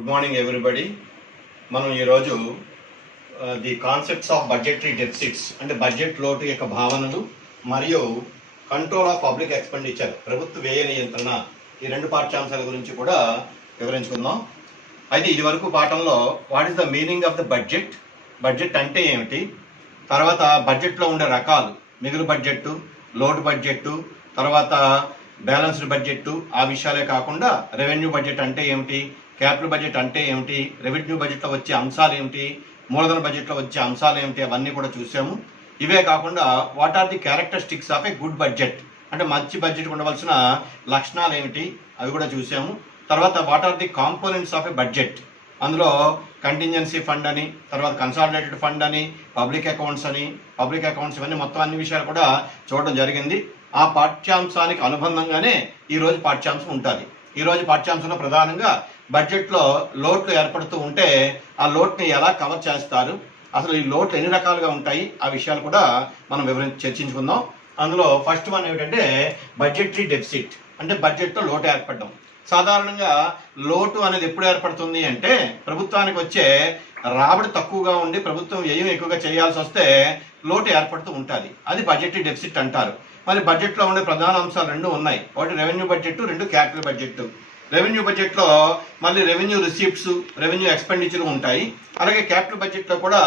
Good morning everybody. మనం ఈరోజు the concepts of budgetary deficits అంటే బడ్జెట్ లోటు యొక్క భావనలు మరియు కంట్రోల్ ఆఫ్ పబ్లిక్ ఎక్స్పెండిచర్ ప్రభుత్వ వ్యయ నియంత్రణ ఈ రెండు పాఠ్యాంశాల గురించి కూడా వివరించుకుందాం. అయితే ఇది వరకు పాఠంలో what is the meaning of the budget, budget అంటే ఏమిటి, తర్వాత బడ్జెట్లో ఉండే రకాలు, మిగులు బడ్జెట్టు, లోటు బడ్జెట్టు, తర్వాత బ్యాలెన్స్డ్ బడ్జెట్టు, ఆ విషయాలే కాకుండా రెవెన్యూ బడ్జెట్ అంటే ఏమిటి, క్యాపిటల్ బడ్జెట్ అంటే ఏమిటి, రెవెన్యూ బడ్జెట్లో వచ్చే అంశాలు ఏమిటి, మూలధన బడ్జెట్లో వచ్చే అంశాలు ఏమిటి, అవన్నీ కూడా చూసాము. ఇవే కాకుండా what are the characteristics of a good budget అంటే మంచి బడ్జెట్ ఉండవలసిన లక్షణాలు ఏమిటి అవి కూడా చూసాము. తర్వాత what are the components of a budget, అందులో కంటింజెన్సీ ఫండ్ అని, తర్వాత కన్సాలిడేటెడ్ ఫండ్ అని, పబ్లిక్ అకౌంట్స్ ఇవన్నీ మొత్తం అన్ని విషయాలు కూడా చూడడం జరిగింది. ఆ పాఠ్యాంశానికి అనుబంధంగానే ఈరోజు పాఠ్యాంశం ఉంటుంది. ఈరోజు పాఠ్యాంశంలో ప్రధానంగా బడ్జెట్లో లోట్లు ఏర్పడుతూ ఉంటే ఆ లోట్ని ఎలా కవర్ చేస్తారు, అసలు ఈ లోట్లు ఎన్ని రకాలుగా ఉంటాయి, ఆ విషయాలు కూడా మనం చర్చించుకుందాం. అందులో ఫస్ట్ వన్ ఏమిటంటే బడ్జెటరీ డెఫిసిట్ అంటే బడ్జెట్లో లోటు ఏర్పడడం. సాధారణంగా లోటు అనేది ఎప్పుడు ఏర్పడుతుంది అంటే ప్రభుత్వానికి వచ్చే రాబడి తక్కువగా ఉండి ప్రభుత్వం వ్యయం ఎక్కువగా చేయాల్సి వస్తే లోటు ఏర్పడుతూ ఉంటుంది. అది బడ్జెటరీ డెఫిసిట్ అంటారు. మరి బడ్జెట్లో ఉండే ప్రధాన అంశాలు రెండు ఉన్నాయి, ఒకటి రెవెన్యూ బడ్జెట్, రెండు క్యాపిటల్ బడ్జెట్. రెవెన్యూ బడ్జెట్లో మళ్ళీ రెవెన్యూ రిసీప్ట్స్, రెవెన్యూ ఎక్స్పెండిచర్ ఉంటాయి. అలాగే క్యాపిటల్ బడ్జెట్లో కూడా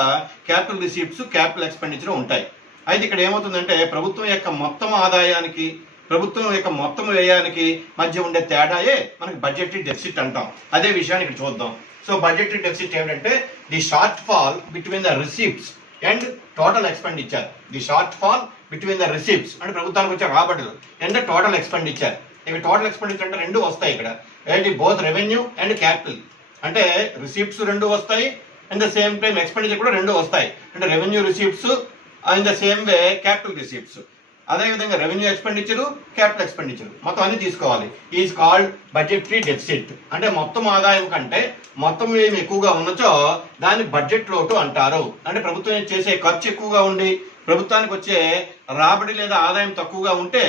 క్యాపిటల్ రిసీప్ట్స్, క్యాపిటల్ ఎక్స్పెండిచర్ ఉంటాయి. అయితే ఇక్కడ ఏమవుతుందంటే ప్రభుత్వం యొక్క మొత్తం ఆదాయానికి, ప్రభుత్వం యొక్క మొత్తం వ్యయానికి మధ్య ఉండే తేడాయే మనకి బడ్జెటరీ డెఫిసిట్ అంటాం. అదే విషయాన్ని ఇక్కడ చూద్దాం. సో బడ్జెటరీ డెఫిసిట్ ఏమిటంటే the short fall between the receipts and total expenditure. The short fall between the receipts అంటే ప్రభుత్వానికి వచ్చే రాబడులు అండ్ టోటల్ ఎక్స్పెండిచర్. ఇక టోటల్ ఎక్స్పెండిచర్ అంటే రెండు వస్తాయి ఇక్కడ, ఏంటి బోత్ రెవెన్యూ అండ్ క్యాపిటల్. అంటే రిసీప్ట్స్ రెండు వస్తాయి and the same time expenditure కూడా రెండు వస్తాయి. అంటే revenue receipts in the same way capital receipts. అదేవిధంగా రెవెన్యూ ఎక్స్పెండిచర్, క్యాపిటల్ ఎక్స్పెండిచర్ మొత్తం అన్ని తీసుకోవాలి. Is called budgetary deficit. అంటే మొత్తం ఆదాయం కంటే మొత్తం ఏమి ఎక్కువగా ఉన్నచో దాన్ని బడ్జెట్ లోటు అంటారు. అంటే ప్రభుత్వం చేసే ఖర్చు ఎక్కువగా ఉండి ప్రభుత్వానికి వచ్చే రాబడి లేదా ఆదాయం తక్కువగా ఉంటే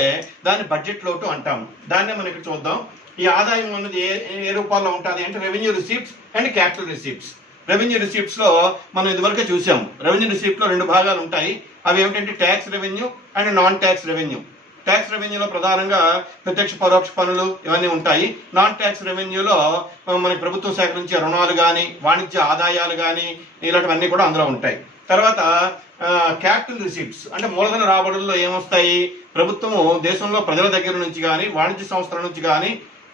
దాన్ని బడ్జెట్ లోటు అంటాం. దాన్నే మనం ఇక్కడ చూద్దాం. ఈ ఆదాయం అన్నది ఏ రూపాల్లో ఉంటుంది అంటే revenue receipts and capital receipts. Revenue receipts లో మనం ఇదివరకే చూసాము. రెవెన్యూ రిసీప్ట్ లో రెండు భాగాలు ఉంటాయి. అవి ఏమిటంటే tax revenue and non tax revenue. Tax రెవెన్యూలో ప్రధానంగా ప్రత్యక్ష పరోక్ష పనులు ఇవన్నీ ఉంటాయి. నాన్ ట్యాక్స్ రెవెన్యూలో మనకి ప్రభుత్వం సేకరించే రుణాలు కానీ, వాణిజ్య ఆదాయాలు కానీ, ఇలాంటివన్నీ కూడా అందులో ఉంటాయి. తర్వాత క్యాపిటల్ రిసీప్ట్స్ అంటే మూలధన రాబడుల్లో ఏమొస్తాయి, ప్రభుత్వము దేశంలో ప్రజల దగ్గర నుంచి కానీ, వాణిజ్య సంస్థల నుంచి కానీ,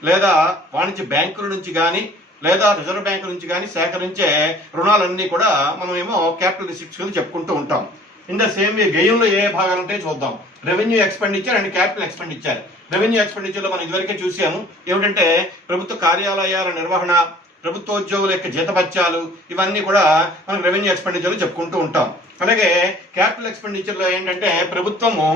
లేదా వాణిజ్య బ్యాంకుల నుంచి కానీ, లేదా రిజర్వ్ బ్యాంకు నుంచి కానీ సేకరించే రుణాలన్నీ కూడా మనం ఏమో క్యాపిటల్ రిసీప్ట్స్ కింద చెప్పుకుంటూ ఉంటాం. ఇన్ ద సేమ్ వే వ్యయంలో ఏ భాగాలు ఉంటాయో చూద్దాం. Revenue expenditure and capital expenditure. Revenue expenditure లో మనం ఇదివరకే చూసాము. ఏమిటంటే ప్రభుత్వ కార్యాలయాల నిర్వహణ, ప్రభుత్వోద్యోగుల యొక్క జీతభత్యాలు, ఇవన్నీ కూడా మనం రెవెన్యూ ఎక్స్పెండిచర్లు చెప్పుకుంటూ ఉంటాం. అలాగే క్యాపిటల్ ఎక్స్పెండిచర్లో ఏంటంటే ప్రభుత్వము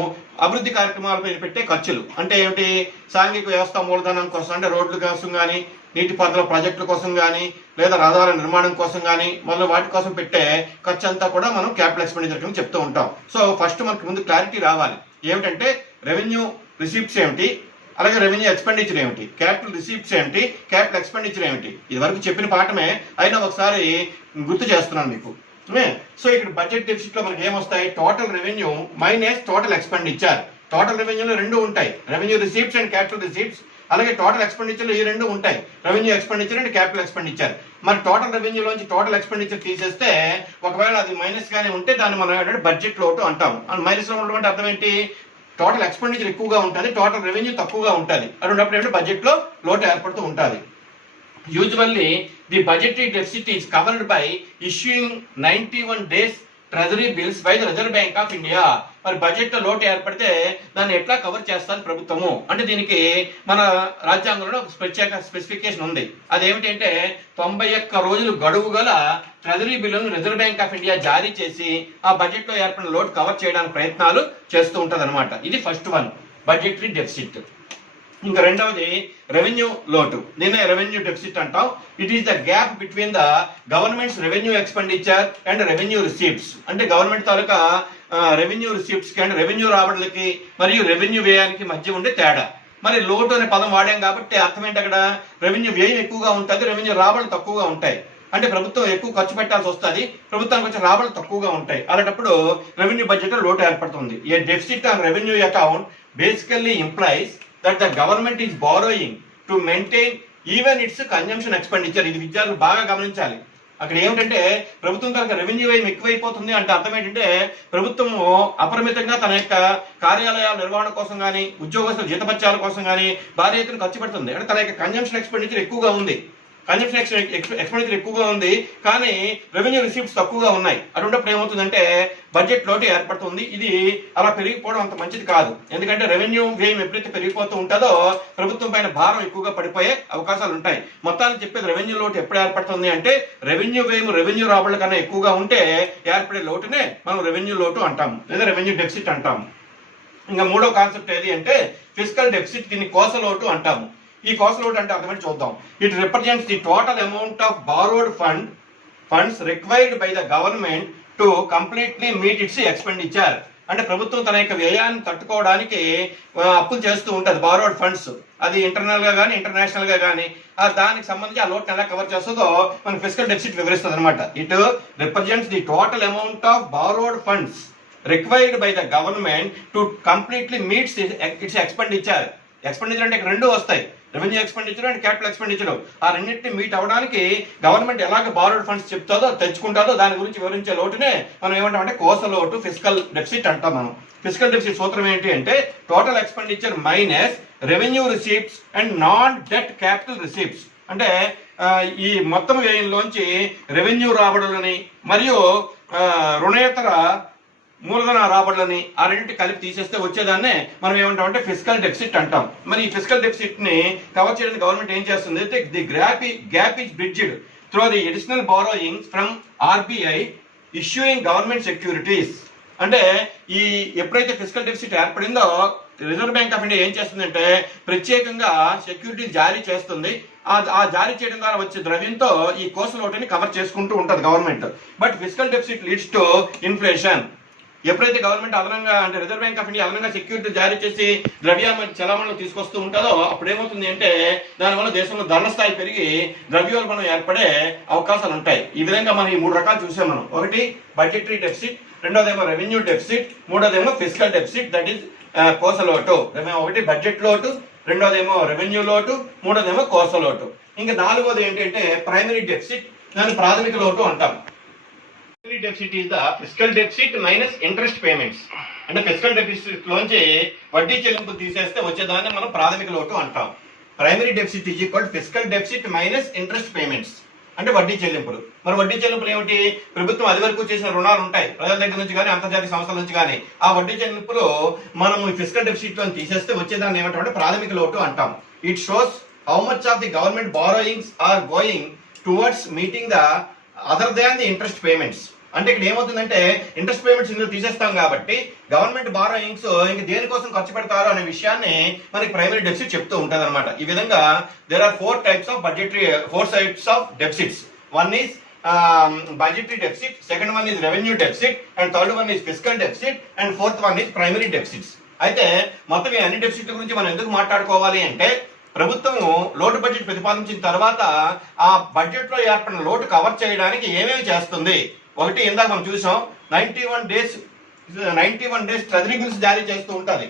అభివృద్ధి కార్యక్రమాలపై పెట్టే ఖర్చులు. అంటే ఏమిటి, సాంఘిక వ్యవస్థ మూలధనం కోసం అంటే రోడ్ల కోసం కానీ, నీటిపారుదల ప్రాజెక్టుల కోసం కానీ, లేదా రహదారుల నిర్మాణం కోసం కానీ, మళ్ళీ వాటి కోసం పెట్టే ఖర్చు అంతా కూడా మనం క్యాపిటల్ ఎక్స్పెండిచర్ కింద చెప్తూ ఉంటాం. సో ఫస్ట్ మనకు ముందు క్లారిటీ రావాలి. ఏమిటంటే రెవెన్యూ రిసీప్ట్స్ ఏమిటి, అలాగే రెవెన్యూ ఎక్స్పెండిచర్ ఏమిటి, క్యాపిటల్ రిసీప్ట్స్ ఏమిటి, క్యాపిటల్ ఎక్స్పెండిచర్ ఏమిటి. ఇది వరకు చెప్పిన పాఠమే అయినా ఒకసారి గుర్తు చేస్తున్నాను మీకు. సో ఇక్కడ బడ్జెట్ డెఫిసిట్ లో మనకి ఏమొస్తాయి, total revenue minus total expenditure. Total రెవెన్యూలో రెండు ఉంటాయి, revenue receipts and capital receipts. అలాగే టోటల్ ఎక్స్పెండిచర్ ఈ రెండు ఉంటాయి, revenue expenditure and capital expenditure. మరి టోటల్ రెవెన్యూలోంచి టోటల్ ఎక్స్పెండిచర్ తీసేస్తే ఒకవేళ అది మైనస్ గానే ఉంటే దాన్ని మనం ఏంటంటే బడ్జెట్ లోటు అంటాం. అండ్ మైనస్ లో ఉండడం అంటే అర్థం ఏంటి, టోటల్ ఎక్స్పెండిచర్ ఎక్కువగా ఉంటుంది, టోటల్ రెవెన్యూ తక్కువగా ఉంటుంది. అటువంటిప్పుడు ఏంటంటే బడ్జెట్ లో లోటు ఏర్పడుతూ ఉంటుంది. Usually the budgetary deficit is covered by issuing 91 days treasury bills by the reserve Bank of India. మరి బడ్జెట్ లో లోటు ఏర్పడితే దాన్ని ఎట్లా కవర్ చేస్తారు ప్రభుత్వము అంటే దీనికి మన రాజ్యాంగంలో ఒక ప్రత్యేక స్పెసిఫికేషన్ ఉంది. అదేమిటంటే 91 రోజులు గడువు గల ట్రెజరీ బిల్లును రిజర్వ్ బ్యాంక్ ఆఫ్ ఇండియా జారీ చేసి ఆ బడ్జెట్ లో ఏర్పడిన లోటు కవర్ చేయడానికి ప్రయత్నాలు చేస్తూ ఉంటది అనమాట. ఇది ఫస్ట్ వన్, బడ్జెటరీ డెఫిసిట్. ఇంకా రెండవది రెవెన్యూ లోటు, దీన్నే రెవెన్యూ డెఫిసిట్ అంటాం. It is the gap between the governments revenue expenditure and revenue receipts. అంటే గవర్నమెంట్ తాలూకా రెవెన్యూ రిసీప్ట్స్ కి అంటే రెవెన్యూ రాబడులకి మరియు రెవెన్యూ వ్యయానికి మధ్య ఉండే తేడా. మరి లోటు అనే పదం వాడాం కాబట్టి అర్థం ఏంటి, అక్కడ రెవెన్యూ వ్యయం ఎక్కువగా ఉంటుంది, రెవెన్యూ రాబడులు తక్కువగా ఉంటాయి. అంటే ప్రభుత్వం ఎక్కువ ఖర్చు పెట్టాల్సి వస్తుంది, ప్రభుత్వానికి వచ్చే రాబడులు తక్కువగా ఉంటాయి. అలాంటప్పుడు రెవెన్యూ బడ్జెట్ లో లోటు ఏర్పడుతుంది. A deficit on revenue account basically implies that the government is borrowing to maintain even its consumption expenditure. ఇది విద్యార్థులు బాగా గమనించాలి. అక్కడ ఏమిటంటే ప్రభుత్వం కనుక రెవెన్యూ వ్యయం ఎక్కువైపోతుంది అంటే అర్థం ఏంటంటే ప్రభుత్వము అపరిమితంగా తన యొక్క కార్యాలయాల నిర్వహణ కోసం కానీ, ఉద్యోగస్తుల జీతభత్యాల కోసం కానీ భారీ ఎత్తున ఖర్చు పెడుతుంది. అంటే తన యొక్క కన్జంప్షన్ ఎక్స్పెండిచర్ ఎక్కువగా ఉంది, కన్జంప్షన్ ఎక్స్పెండిచర్ ఎక్కువగా ఉంది, కానీ రెవెన్యూ రిసీప్ట్స్ తక్కువగా ఉన్నాయి. అటువంటిప్పుడు ఏమవుతుందంటే బడ్జెట్ లోటు ఏర్పడుతుంది. ఇది అలా పెరిగిపోవడం అంత మంచిది కాదు. ఎందుకంటే రెవెన్యూ వ్యయం ఎప్పుడైతే పెరిగిపోతూ ఉంటుందో ప్రభుత్వం పైన భారం ఎక్కువగా పడిపోయే అవకాశాలు ఉంటాయి. మొత్తాన్ని చెప్పేది రెవెన్యూ లోటు ఎప్పుడు ఏర్పడుతుంది అంటే రెవెన్యూ వ్యయం రెవెన్యూ రాబడుల కన్నా ఎక్కువగా ఉంటే ఏర్పడే లోటునే మనం రెవెన్యూ లోటు అంటాము, లేదా రెవెన్యూ డెఫిసిట్ అంటాము. ఇంకా మూడో కాన్సెప్ట్ ఏది అంటే ఫిస్కల్ డెఫిసిట్, దీన్ని కోస లోటు అంటాము. ఈ కోస లోటు అంటే అర్థమని చూద్దాం. It represents the total amount of borrowed funds required by the government to completely meet it's expenditure. అంటే ప్రభుత్వం తన యొక్క వ్యయాన్ని తట్టుకోవడానికి అప్పులు చేస్తూ ఉంటుంది, బారోడ్ ఫండ్స్. అది ఇంటర్నల్ గా కానీ ఇంటర్నేషనల్ గా కానీ దానికి సంబంధించి ఆ లోటు ఎలా కవర్ చేస్తుందో మన ఫిస్కల్ డెఫిసిట్ వివరిస్తుంది అనమాట. It represents the total amount of borrowed funds required by the government to completely meets its expenditure. Expenditure అంటే రెండు వస్తాయి, revenue expenditure and capital expenditure. ఆ రెండింటిని మీట్ అవ్వడానికి గవర్నమెంట్ ఎలాగ బారోడ్ ఫండ్స్ చెప్తుందో తెచ్చుకుంటుందో దాని గురించి వివరించే లోటునే మనం ఏమంటామంటే కోస లోటు, ఫిస్కల్ డెఫిసిట్ అంటాం మనం. ఫిస్కల్ డెఫిసిట్ సూత్రం ఏంటి అంటే total expenditure minus revenue receipts and non debt capital receipts. అంటే ఈ మొత్తం వ్యయంలోంచి రెవెన్యూ రాబడులని మరియు రుణేతర మూలధన రాబడులని ఆ రెండింటి కలిపి తీసేస్తే వచ్చేదాన్నే మనం ఏమంటాం అంటే ఫిస్కల్ డెఫిసిట్ అంటాం. మరి ఈ ఫిస్కల్ డెఫిసిట్ ని కవర్ చేయడానికి గవర్నమెంట్ ఏం చేస్తుంది అంటే the gap is bridged through the additional borrowings from RBI issuing government securities. అంటే ఈ ఎప్పుడైతే ఫిస్కల్ డెఫిసిట్ ఏర్పడిందో రిజర్వ్ బ్యాంక్ ఆఫ్ ఇండియా ఏం చేస్తుందంటే ప్రత్యేకంగా సెక్యూరిటీ జారీ చేస్తుంది. ఆ జారీ చేయడం ద్వారా వచ్చే ద్రవ్యంతో ఈ కోస లోటుని కవర్ చేసుకుంటూ ఉంటుంది government. But fiscal deficit leads to inflation. ఎప్పుడైతే గవర్నమెంట్ అదనంగా అంటే రిజర్వ్ బ్యాంక్ ఆఫ్ ఇండియా అదనంగా సెక్యూరిటీ జారీ చేసి ద్రవ్యాన్ని చలామణిలో తీసుకొస్తూ ఉంటుందో అప్పుడు ఏమవుతుంది అంటే దానివల్ల దేశంలో ధరల స్థాయి పెరిగి ద్రవ్యోల్బణం ఏర్పడే అవకాశాలు ఉంటాయి. ఈ విధంగా మనం ఈ మూడు రకాలు చూసాం మనం. ఒకటి బడ్జెటరీ డెఫిసిట్, రెండోదేమో రెవెన్యూ డెఫిసిట్, మూడోదేమో ఫిస్కల్ డెఫిసిట్, దట్ ఈస్ కోస లోటు. ఒకటి బడ్జెట్ లోటు, రెండోదేమో రెవెన్యూ లోటు, మూడోదేమో కోస లోటు. ఇంకా నాలుగోది ఏంటంటే ప్రైమరీ డెఫిసిట్, దాన్ని ప్రాథమిక లోటు అంటాం. Deficit is the fiscal deficit minus interest payments. అంటే ఫిస్కల్ డెఫిసిట్ లోంచి వడ్డీ చెల్లింపు తీసేస్తే వచ్చేదాన్ని మనం ప్రాథమిక లోటు అంటాం. Primary deficit is equal fiscal deficit minus interest payments, అంటే వడ్డీ చెల్లింపులు. మరి వడ్డీ చెల్లింపులు ఏమిటి? ప్రభుత్వం అది వరకు చేసిన రుణాలు ఉంటాయి ప్రజల దగ్గర నుంచి కానీ అంతర్జాతీయ సంస్థల నుంచి కానీ, ఆ వడ్డీ చెల్లింపులు మనం ఫిస్కల్ డెఫిసిట్ లో తీసేస్తే వచ్చేదాన్ని ఏమంటాం ప్రాథమిక లోటు అంటాం. It shows how much of the government borrowings are going towards meeting the other than the interest payments. అంటే ఇక్కడ ఏమవుతుందంటే ఇంట్రెస్ట్ పేమెంట్స్ ఇందులో తీసేస్తాం కాబట్టి గవర్నమెంట్ బారోయింగ్స్ ఇంక దేనికోసం ఖర్చు పెడతారు అనే విషయాన్ని మనకి ప్రైమరీ డెఫిసిట్ చెప్తూ ఉంటుంది అనమాట. ఈ విధంగా there are four types of deficits. One is budgetary deficit, second one is revenue deficit, and third one is fiscal deficit, and fourth one is primary deficits. అయితే మొత్తం ఈ అన్ని డెఫిసిట్ల గురించి మనం ఎందుకు మాట్లాడుకోవాలి అంటే ప్రభుత్వము లోటు బడ్జెట్ ప్రతిపాదించిన తర్వాత ఆ బడ్జెట్ లో ఏర్పడిన లోటు కవర్ చేయడానికి ఏమేమి చేస్తుంది. ఒకటి ఇందాక మనం చూసాం 91 డేస్ ట్రెజరీ బిల్స్ జారీ చేస్తూ ఉంటుంది.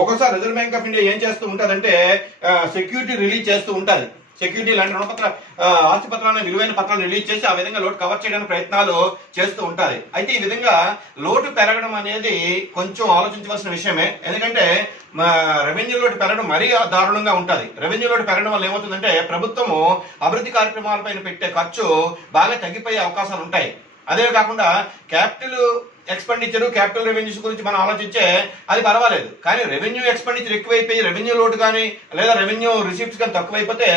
ఒక్కోసారి రిజర్వ్ బ్యాంక్ ఆఫ్ ఇండియా ఏం చేస్తూ ఉంటుందంటే సెక్యూరిటీ రిలీజ్ చేస్తూ ఉంటుంది. సెక్యూరిటీ లాంటి రుణపత్ర ఆస్తి పత్రాలను విలువైన పత్రాలు రిలీజ్ చేసి ఆ విధంగా లోటు కవర్ చేయడానికి ప్రయత్నాలు చేస్తూ ఉంటారు. అయితే ఈ విధంగా లోటు పెరగడం అనేది కొంచెం ఆలోచించవలసిన విషయమే. ఎందుకంటే రెవెన్యూ లోటు పెరగడం మరీ దారుణంగా ఉంటుంది. రెవెన్యూ లోటు పెరగడం వల్ల ఏమవుతుందంటే ప్రభుత్వము అభివృద్ధి కార్యక్రమాలపైన పెట్టే ఖర్చు బాగా తగ్గిపోయే అవకాశాలు ఉంటాయి. అదే కాకుండా క్యాపిటల్ ఎక్స్పెండిచర్, క్యాపిటల్ రెవెన్యూస్ గురించి మనం ఆలోచించే అది పర్వాలేదు, కానీ రెవెన్యూ ఎక్స్పెండిచర్ ఎక్కువైపోయి రెవెన్యూ లోటు కానీ లేదా రెవెన్యూ రిసిప్ట్స్ కానీ తక్కువైపోతే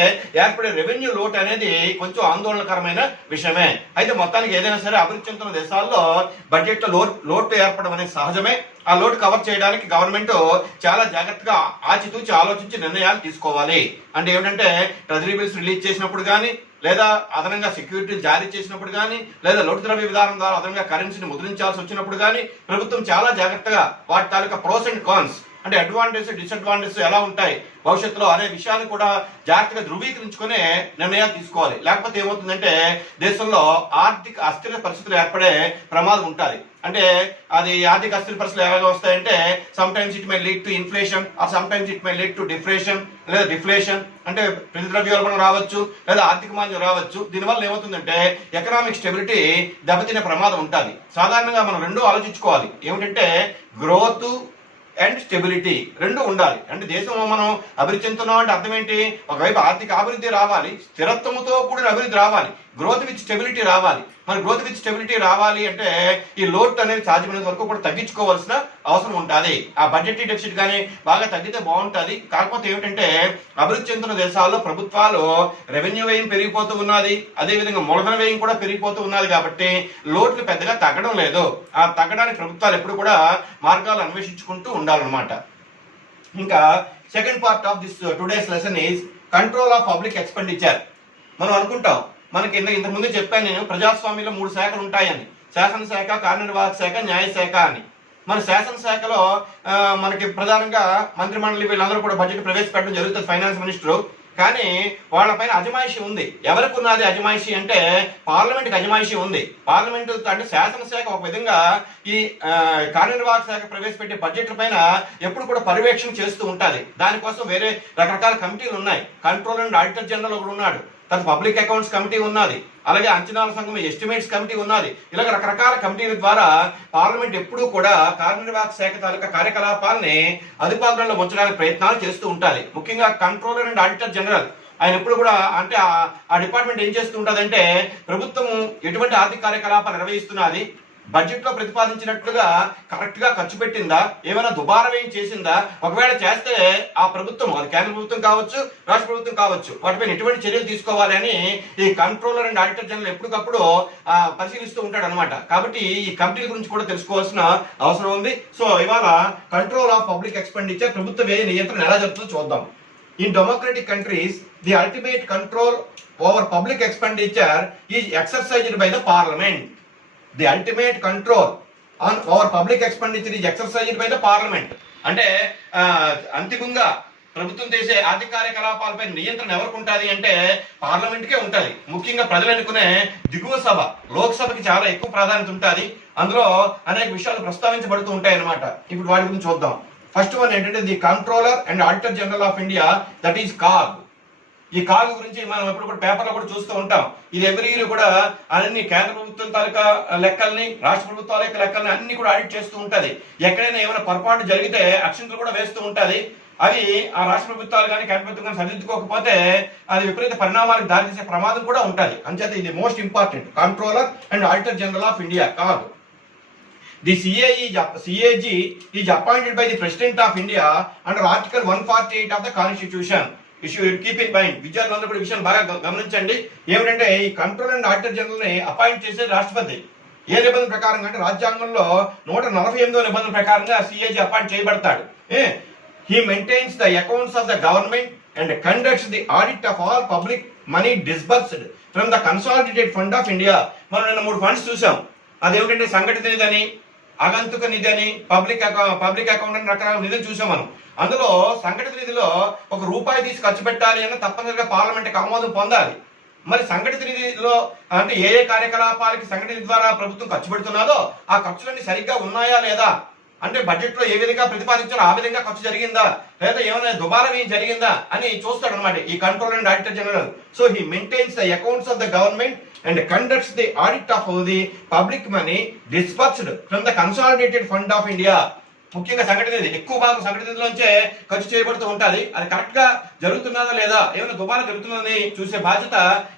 ఏర్పడే రెవెన్యూ లోటు అనేది కొంచెం ఆందోళనకరమైన విషయమే. అయితే మొత్తానికి ఏదైనా సరే అభివృద్ధి చెందుతున్న దేశాల్లో బడ్జెట్ లో లోటు ఏర్పడడం అనేది సహజమే. ఆ లోటు కవర్ చేయడానికి గవర్నమెంట్ చాలా జాగ్రత్తగా ఆచితూచి ఆలోచించి నిర్ణయాలు తీసుకోవాలి. అంటే ఏమిటంటే ట్రెజరీ బిల్స్ రిలీజ్ చేసినప్పుడు కానీ, లేదా అదనంగా సెక్యూరిటీలు జారీ చేసినప్పుడు కానీ, లేదా లోటు ద్రవ్య విధానం ద్వారా అదనంగా కరెన్సీని ముద్రించాల్సి వచ్చినప్పుడు కానీ ప్రభుత్వం చాలా జాగ్రత్తగా వాటి తాలూకా ప్రోస్ అండ్ కాన్స్ అంటే అడ్వాంటేజ్ డిసడ్వాంటేజ్ ఎలా ఉంటాయి భవిష్యత్తులో అనే విషయాన్ని కూడా జాగ్రత్తగా ధృవీకరించుకునే నిర్ణయాలు తీసుకోవాలి. లేకపోతే ఏమవుతుందంటే దేశంలో ఆర్థిక అస్థిర పరిస్థితులు ఏర్పడే ప్రమాదం ఉంటుంది. అంటే అది ఆర్థిక అస్థిర పరిస్థితులు ఎలాగ వస్తాయంటే sometimes it may lead to inflation or sometimes it may lead to deflation లేదా డిఫ్లేషన్, అంటే ప్రతి ద్రవ్యోల్బణం రావచ్చు లేదా ఆర్థిక మాంద్యం రావచ్చు. దీనివల్ల ఏమవుతుందంటే ఎకనామిక్ స్టెబిలిటీ దెబ్బతినే ప్రమాదం ఉంటుంది. సాధారణంగా మనం రెండు ఆలోచించుకోవాలి. ఏమిటంటే గ్రోత్ అండ్ స్టెబిలిటీ రెండు ఉండాలి. అంటే దేశం మనం అభివృద్ధి చెందుతున్నాం అంటే అర్థం ఏంటి? ఒకవైపు ఆర్థిక అభివృద్ధి రావాలి, స్థిరత్వంతో కూడిన అభివృద్ధి రావాలి, గ్రోత్ విత్ స్టెబిలిటీ రావాలి. మరి గ్రోత్ విత్ స్టెబిలిటీ రావాలి అంటే ఈ లోటు అనేది సాధ్యమైనంత వరకు కూడా తగ్గించుకోవాల్సిన అవసరం ఉంటుంది. ఆ బడ్జెటరీ డెఫిసిట్ కానీ బాగా తగ్గితే బాగుంటుంది. కాకపోతే ఏమిటంటే అభివృద్ధి చెందుతున్న దేశాల్లో ప్రభుత్వాలు రెవెన్యూ వ్యయం పెరిగిపోతూ ఉన్నది, అదేవిధంగా మూలధన వ్యయం కూడా పెరిగిపోతూ ఉన్నది. కాబట్టి లోట్లు పెద్దగా తగ్గడం లేదు. ఆ తగ్గడానికి ప్రభుత్వాలు ఎప్పుడు కూడా మార్గాలు అన్వేషించుకుంటూ ఉండాలన్నమాట. ఇంకా second part of this today's lesson is control of public expenditure. మనం అనుకుంటాం, మనకి ఇంతకుముందు చెప్పాను నేను, ప్రజాస్వామ్యంలో 3 శాఖలు ఉంటాయని, శాసనశాఖ, కార్యనిర్వాహక శాఖ, న్యాయశాఖ అని. మన శాసనశాఖలో మనకి ప్రధానంగా మంత్రి మండలి వీళ్ళందరూ కూడా బడ్జెట్ ప్రవేశపెట్టడం జరుగుతుంది, ఫైనాన్స్ మినిస్టర్. కానీ వాళ్ళపైన అజమాయిషీ ఉంది. ఎవరికి ఉన్నది అజమాయిషీ అంటే పార్లమెంట్కి అజమాయిషీ ఉంది. పార్లమెంట్ అంటే శాసనశాఖ ఒక విధంగా ఈ కార్యనిర్వాహక శాఖ ప్రవేశపెట్టే బడ్జెట్ల పైన ఎప్పుడు కూడా పర్యవేక్షణ చేస్తూ ఉంటుంది. దానికోసం వేరే రకరకాల కమిటీలు ఉన్నాయి. కంట్రోల్ అండ్ ఆడిటర్ జనరల్ ఒకడు ఉన్నాడు, తర్వాత పబ్లిక్ అకౌంట్స్ కమిటీ ఉన్నది, అలాగే అంచనాల సంఘం ఎస్టిమేట్స్ కమిటీ ఉన్నది. ఇలాగ రకరకాల కమిటీల ద్వారా పార్లమెంట్ ఎప్పుడూ కూడా కార్యనిర్వాహక శాఖ తాలూకా కార్యకలాపాలని అధిపాలనలో ఉంచడానికి ప్రయత్నాలు చేస్తూ ఉంటుంది. ముఖ్యంగా కంట్రోలర్ అండ్ ఆడిటర్ జనరల్ ఆయన ఎప్పుడు కూడా అంటే ఆ డిపార్ట్మెంట్ ఏం చేస్తూ ఉంటుంది అంటే ప్రభుత్వం ఎటువంటి ఆర్థిక కార్యకలాపాలు నిర్వహిస్తున్నది, బడ్జెట్ లో ప్రతిపాదించినట్లుగా కరెక్ట్ గా ఖర్చు పెట్టిందా, ఏమైనా దుబారా వ్యయం చేసిందా, ఒకవేళ చేస్తే ఆ ప్రభుత్వం, అది కేంద్ర ప్రభుత్వం కావచ్చు, రాష్ట్ర ప్రభుత్వం కావచ్చు, వాటిపైన ఎటువంటి చర్యలు తీసుకోవాలి అని ఈ కంట్రోలర్ అండ్ ఆడిటర్ జనరల్ ఎప్పటికప్పుడు పరిశీలిస్తూ ఉంటాడు అనమాట. కాబట్టి ఈ కమిటీల గురించి కూడా తెలుసుకోవాల్సిన అవసరం ఉంది. సో ఇవాళ కంట్రోల్ ఆఫ్ పబ్లిక్ ఎక్స్పెండిచర్, ప్రభుత్వ వ్యయ నియంత్రణ ఎలా జరుగుతుందో చూద్దాం. In democratic countries, the ultimate control over public expenditure is exercised by the parliament. The ultimate control on over public expenditure is exercised by the parliament. అంటే అంతిమంగా ప్రభుత్వం చేసే ఆర్థిక కార్యకలాపాలపై నియంత్రణ ఎవరికి ఉంటుంది అంటే పార్లమెంట్కే ఉంటుంది. ముఖ్యంగా ప్రజలు అనుకునే దిగువ సభ, లోక్సభకి చాలా ఎక్కువ ప్రాధాన్యత ఉంటుంది. అందులో అనేక విషయాలు ప్రస్తావించబడుతూ ఉంటాయి అన్నమాట. ఇప్పుడు వాటి గురించి చూద్దాం. ఫస్ట్ వన్ ఏంటంటే the controller and auditor general of India, that is CAG. ఈ కాగ్ గురించి మనం ఎప్పుడు కూడా పేపర్లో కూడా చూస్తూ ఉంటాం. ఇది ఎవ్రీ ఇయర్ కూడా అన్ని కేంద్ర ప్రభుత్వం తాలూకా లెక్కల్ని, రాష్ట్ర ప్రభుత్వాల యొక్క లెక్కల్ని అన్ని కూడా ఆడిట్ చేస్తూ ఉంటుంది. ఎక్కడైనా ఏమైనా పొరపాటు జరిగితే అక్షంతలు కూడా వేస్తూ ఉంటుంది. అవి ఆ రాష్ట్ర ప్రభుత్వాలు కానీ కేంద్ర ప్రభుత్వం కానీ సరిదిద్దుకోకపోతే అది విపరీత పరిణామాలకు దారితీసే ప్రమాదం కూడా ఉంటుంది. అంచేత ఇది most important, controller and auditor general of India, CAG. The CAG is appointed by the President of India under Article 148 of the Constitution. You should keep in mind. విద్యార్థులందరూ కూడా విషయాన్ని బాగా గమనించండి. ఏమిటంటే ఈ కంట్రోల్ అండ్ ఆడిటర్ జనరల్ ని appoint చేసేది రాష్ట్రపతి. ఏ నిబంధన ప్రకారంగా అంటే రాజ్యాంగంలో 148వ నిబంధన ప్రకారంగా CAG అపాయింట్ చేయబడతాడు. He maintains the accounts of the government and conducts the audit of all public money disbursed from the consolidated fund of India. మనం నిన్న 3 ఫండ్స్ చూసాం. అదేమిటంటే సంఘటిత నిధి అని, ఆగంతుక నిధి అని, పబ్లిక్ అకౌంట్ అని రకరకాల నిధులు చూసాం మనం. అందులో సంఘటిత నిధిలో ₹1 తీసి ఖర్చు పెట్టాలి అని తప్పనిసరిగా పార్లమెంట్కి ఆమోదం పొందాలి. మరి సంఘటిత నిధిలో అంటే ఏ కార్యకలాపాలకి సంఘటిత ద్వారా ప్రభుత్వం ఖర్చు పెడుతున్నదో ఆ ఖర్చులన్నీ సరిగ్గా ఉన్నాయా లేదా, అంటే బడ్జెట్ లో ఏ విధంగా ప్రతిపాదించారో ఆ విధంగా ఖర్చు జరిగిందా, లేదా ఏమైనా దుబారా ఏం జరిగిందా అని చూస్తాడు అనమాట ఈ controller and auditor general. So he maintains the accounts of the government and conducts the audit of the public money disbursed from the consolidated fund of India. ముఖ్యంగా సంఘటిత నిధి ఎక్కువ భాగం సంఘటిత నిధిలోంచే ఖర్చు చేయబడుతూ ఉంటుంది. అది కరెక్ట్ గా జరుగుతున్నదా లేదా, ఏమైనా దుబారా జరుగుతున్నదని చూసే బాధ్యత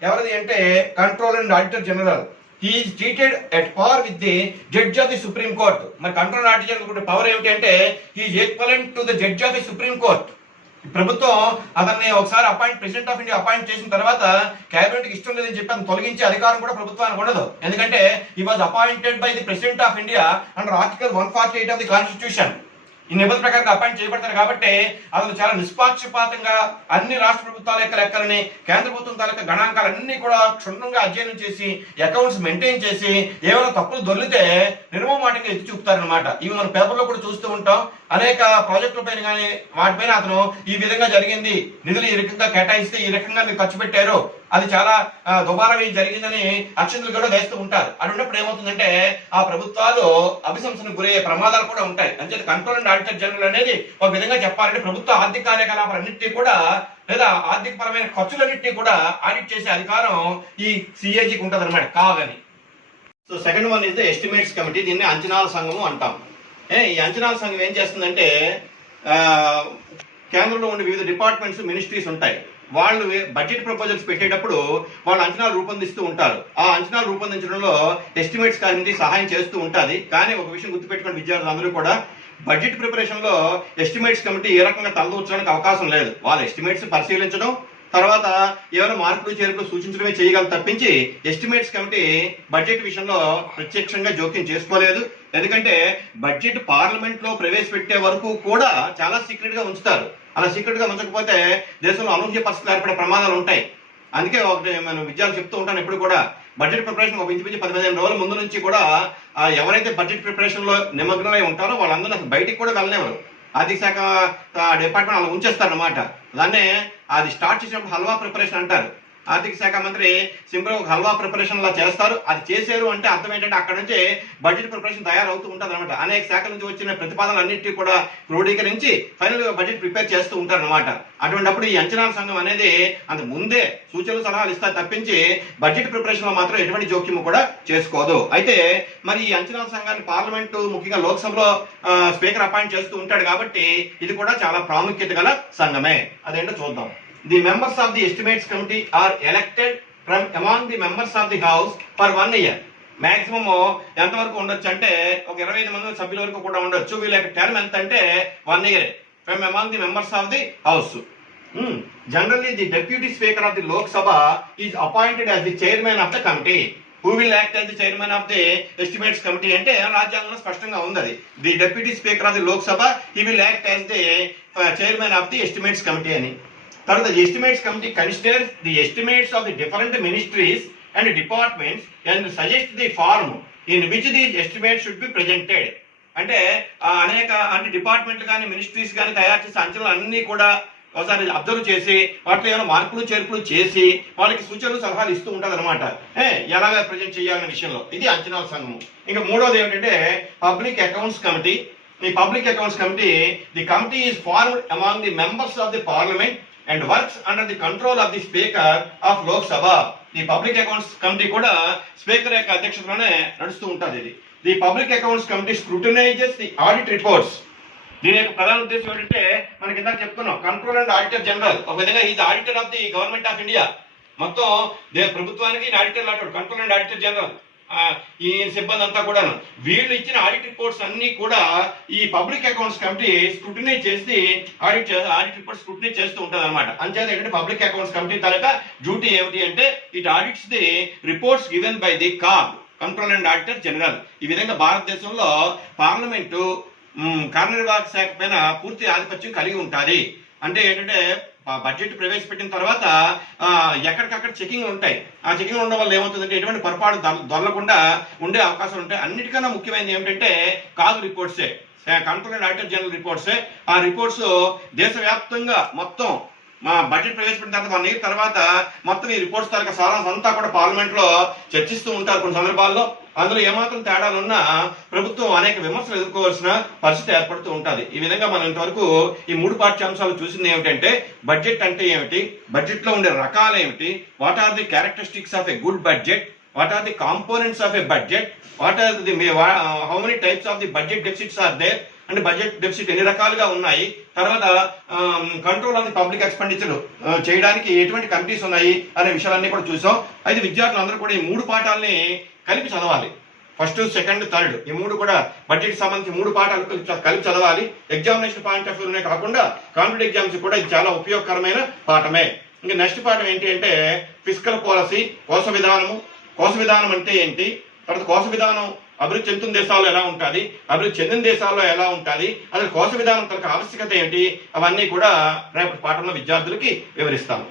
ఎవరిది అంటే controller and auditor general. He is treated at par with the judge of the Supreme Court. మరి control and auditor general power ఏమిటి అంటే he is equivalent to the judge of the Supreme Court. ప్రభుత్వం అతన్ని ఒకసారి president of India appoint చేసిన తర్వాత cabinet కి ఇష్టం లేదని చెప్పి అతను తొలగించే అధికారం కూడా ప్రభుత్వానికి ఉండదు. ఎందుకంటే he was appointed by the President of India under Article 148 of the Constitution. ఈ నిబంధన ప్రకారం అపాయింట్ చేయబడతారు కాబట్టి అతను చాలా నిష్పాక్షపాతంగా అన్ని రాష్ట్ర ప్రభుత్వాల యొక్క లెక్కలని కేంద్ర ప్రభుత్వం తాలూకా గణాంకాలన్నీ కూడా క్షుణ్ణంగా అధ్యయనం చేసి అకౌంట్స్ మెయింటైన్ చేసి ఏమైనా తప్పులు దొరికితే నిర్మమాటంగా ఎత్తి చూపుతారనమాట. ఇవి మనం పేపర్లో కూడా చూస్తూ ఉంటాం. అనేక ప్రాజెక్టుల పైన కానీ వాటిపైన అతను ఈ విధంగా జరిగింది, నిధులు ఈ రకంగా కేటాయిస్తే ఈ రకంగా మీరు ఖర్చు పెట్టారు, అది చాలా దుబారా జరిగిందని అక్షంతలు కూడా వేస్తూ ఉంటారు. అటువంటిప్పుడు ఏమవుతుందంటే ఆ ప్రభుత్వాలు అభిశంసనకు గురయ్యే ప్రమాదాలు కూడా ఉంటాయి. అంతే కంట్రోల్ అండ్ ఆడిటర్ జనరల్ అనేది ఒక విధంగా చెప్పాలంటే ప్రభుత్వ ఆర్థిక కార్యకలాపాలన్నింటినీ కూడా లేదా ఆర్థిక పరమైన ఖర్చులన్నింటినీ కూడా ఆడిట్ చేసే అధికారం ఈ సిఏజీకి ఉంటుంది అనమాట కావాలని. So second one is the estimates committee. దీన్ని అంచనాల సంఘము అంటాం. ఈ అంచనాల సంఘం ఏం చేస్తుందంటే కేంద్రంలో ఉండే వివిధ డిపార్ట్మెంట్స్ మినిస్ట్రీస్ ఉంటాయి. వాళ్ళు బడ్జెట్ ప్రపోజల్స్ పెట్టేటప్పుడు వాళ్ళు అంచనాలు రూపొందిస్తూ ఉంటారు. ఆ అంచనాలు రూపొందించడంలో ఎస్టిమేట్స్ కమిటీ సహాయం చేస్తూ ఉంటుంది. కానీ ఒక విషయం గుర్తుపెట్టుకున్న విద్యార్థులందరూ కూడా బడ్జెట్ ప్రిపరేషన్ లో ఎస్టిమేట్స్ కమిటీ ఏ రకంగా తలదూర్చడానికి అవకాశం లేదు. వాళ్ళ ఎస్టిమేట్స్ పరిశీలించడం, తర్వాత ఏమైనా మార్పులు చేర్పులు సూచించడమే చేయగలరు తప్పించి ఎస్టిమేట్స్ కమిటీ బడ్జెట్ విషయంలో ప్రత్యక్షంగా జోక్యం చేసుకోలేదు. ఎందుకంటే బడ్జెట్ పార్లమెంట్ లో ప్రవేశపెట్టే వరకు కూడా చాలా సీక్రెట్ గా ఉంచుతారు. అలా సీక్రెట్ గా ఉంచకపోతే దేశంలో అనూహ్య పరిస్థితులు ఏర్పడే ప్రమాదాలు ఉంటాయి. అందుకే ఒకటి మనం విద్యార్థులు చెప్తూ ఉంటాను ఎప్పుడు కూడా బడ్జెట్ ప్రిపరేషన్ ఒక ఇంచుమించు 15 రోజుల ముందు నుంచి కూడా ఎవరైతే బడ్జెట్ ప్రిపరేషన్ లో నిమగ్నమై ఉంటారో వాళ్ళందరూ అసలు బయటికి కూడా వెళ్ళనివ్వరు. ఆర్థిక శాఖ డిపార్ట్మెంట్ అలా ఉంచేస్తారు అనమాట. దాన్నే అది స్టార్ట్ చేసినప్పుడు హల్వా ప్రిపరేషన్ అంటారు. ఆర్థిక శాఖ మంత్రి సింపుల్ ఒక హల్వా ప్రిపరేషన్ లా చేస్తారు. అది చేశారు అంటే అర్థం ఏంటంటే అక్కడ నుంచి బడ్జెట్ ప్రిపరేషన్ తయారవుతూ ఉంటుంది అనమాట. అనేక శాఖల నుంచి వచ్చిన ప్రతిపాదనలు అన్నింటినీ కూడా క్రోడీకరించి ఫైనల్ గా బడ్జెట్ ప్రిపేర్ చేస్తూ ఉంటారు అనమాట. అటువంటిప్పుడు ఈ అంచనాల సంఘం అనేది అంత ముందే సూచనలు సలహాలు ఇస్తారు తప్పించి బడ్జెట్ ప్రిపరేషన్ లో మాత్రం ఎటువంటి జోక్యము కూడా చేసుకోదు. అయితే మరి ఈ అంచనాల సంఘాన్ని పార్లమెంటు ముఖ్యంగా లోక్సభలో స్పీకర్ అపాయింట్ చేస్తూ ఉంటాడు కాబట్టి ఇది కూడా చాలా ప్రాముఖ్యత గల సంఘమే. అదేంటో చూద్దాం. The members of the estimates committee are elected from among the members of the house for 1 year. Maximum ఎంతవరకు ఉండొచ్చు అంటే ఒక 25 మంది సభ్యుల వరకు కూడా ఉండొచ్చు. వీళ్ళ యొక్క టర్మ్ ఎంత అంటే 1 year from among the members of the house. Generally the deputy speaker of the Lok Sabha is appointed as the chairman of the committee. Who will act as the chairman of the estimates committee అంటే రాజ్యాంగంలో స్పష్టంగా ఉంది అది. The deputy speaker of the Lok Sabha he will act as the chairman of the estimates committee అని. తర్వాత the estimates committee considers the estimates of the different ministries and departments and suggest the form in which these estimates should be presented. అంటే అనేక డిపార్ట్మెంట్లు కానీ ministries కానీ తయారు చేసే అంచనాలు అన్ని కూడా ఒకసారి అబ్జర్వ్ చేసి వాటిలో ఏమైనా మార్పులు చేర్పులు చేసి వాళ్ళకి సూచనలు సలహాలు ఇస్తూ ఉంటుంది అనమాట. ఎలాగ ప్రజెంట్ చేయాలనే విషయంలో ఇది అంచనాల సంఘము. ఇంకా మూడవది ఏమిటంటే పబ్లిక్ అకౌంట్స్ కమిటీ. ఈ public accounts committee the committee is formed among the members of the parliament and works under the control of the speaker of Lok Sabha. The public accounts committee కూడా speaker యొక్క అధ్యక్షతలోనే నడుస్తూ ఉంటుంది ఇది. The public accounts committee scrutinizes the audit reports. దీని యొక్క ప్రధాన ఉద్దేశం ఏంటంటే మనకి ఇందాక చెప్పుకున్నాం కంట్రోల్ అండ్ ఆడిటర్ జనరల్. ఒక విధంగా is auditor of the government of India. మొత్తం ప్రభుత్వానికి ఆడిటర్ లాంటి కంట్రోల్ అండ్ ఆడిటర్ జనరల్ ఈ సిబ్బంది అంతా కూడా వీళ్ళు ఇచ్చిన ఆడిట్ రిపోర్ట్స్ అన్ని కూడా ఈ పబ్లిక్ అకౌంట్స్ కమిటీ స్క్రూటినైజ్ చేసి ఆడిట్ రిపోర్ట్స్ స్క్రూటినైజ్ చేస్తూ ఉంటుంది అనమాట. అంచేత ఏంటంటే పబ్లిక్ అకౌంట్స్ కమిటీ తరగ డ్యూటీ ఏమిటి అంటే it audits the reports given by the CAG control and auditor general. ఈ విధంగా భారతదేశంలో పార్లమెంటు కార్యనిర్వాహక శాఖ పైన పూర్తి ఆధిపత్యం కలిగి ఉంటుంది. అంటే ఏంటంటే బడ్జెట్ ప్రవేశపెట్టిన తర్వాత ఎక్కడికక్కడ చెకింగ్ ఉంటాయి. ఆ చెకింగ్ ఉండడం వల్ల ఏమవుతుందంటే ఎటువంటి పొరపాటు దొరలకుండా ఉండే అవకాశాలు ఉంటాయి. అన్నిటికన్నా ముఖ్యమైనది ఏమిటంటే కాగ్ రిపోర్ట్సే, కంట్రోల్ అండ్ ఆడిటర్ జనరల్ రిపోర్ట్సే. ఆ రిపోర్ట్స్ దేశవ్యాప్తంగా మొత్తం మా బడ్జెట్ ప్రవేశపెట్టిన తర్వాత 1 year తర్వాత మొత్తం ఈ రిపోర్ట్స్ తాలూకా సారాంశం అంతా కూడా పార్లమెంట్ లో చర్చిస్తూ ఉంటారు. కొన్ని సందర్భాల్లో అందులో ఏమాత్రం తేడాలున్నా ప్రభుత్వం అనేక విమర్శలు ఎదుర్కోవాల్సిన పరిస్థితి ఏర్పడుతూ ఉంటుంది. ఈ విధంగా మనం ఇంతవరకు ఈ 3 పాఠ్యాంశాలు చూసింది ఏమిటంటే బడ్జెట్ అంటే ఏమిటి, బడ్జెట్ లో ఉండే రకాలు ఏమిటి, what are the characteristics of a good budget, what are the components of a budget, what are the how many types of the budget deficits are there, అంటే బడ్జెట్ డెఫిసిట్ ఎన్ని రకాలుగా ఉన్నాయి, తర్వాత control of the public expenditure చేయడానికి ఎటువంటి committees ఉన్నాయి అనే విషయాలన్నీ కూడా చూసాం. అయితే విద్యార్థులందరూ కూడా ఈ 3 పాఠాలని కలిపి చదవాలి. ఫస్ట్, సెకండ్, థర్డ్ ఈ 3 కూడా బడ్జెట్ సంబంధించి 3 పాఠాలు కలిపి చదవాలి. ఎగ్జామినేషన్ పాయింట్ ఆఫ్ వ్యూనే కాకుండా కాంపిటేటివ్ ఎగ్జామ్స్ కూడా ఇది చాలా ఉపయోగకరమైన పాఠమే. ఇంకా నెక్స్ట్ పాఠం ఏంటి అంటే ఫిస్కల్ పాలసీ, కోశ విధానము. కోశ విధానం అంటే ఏంటి, తర్వాత కోశ విధానం అభివృద్ధి చెందుతున్న దేశాల్లో ఎలా ఉంటుంది, అభివృద్ధి చెందిన దేశాల్లో ఎలా ఉంటుంది, అసలు కోశ విధానం తనకు ఆవశ్యకత ఏంటి, అవన్నీ కూడా రేపటి పాఠంలో విద్యార్థులకి వివరిస్తాము.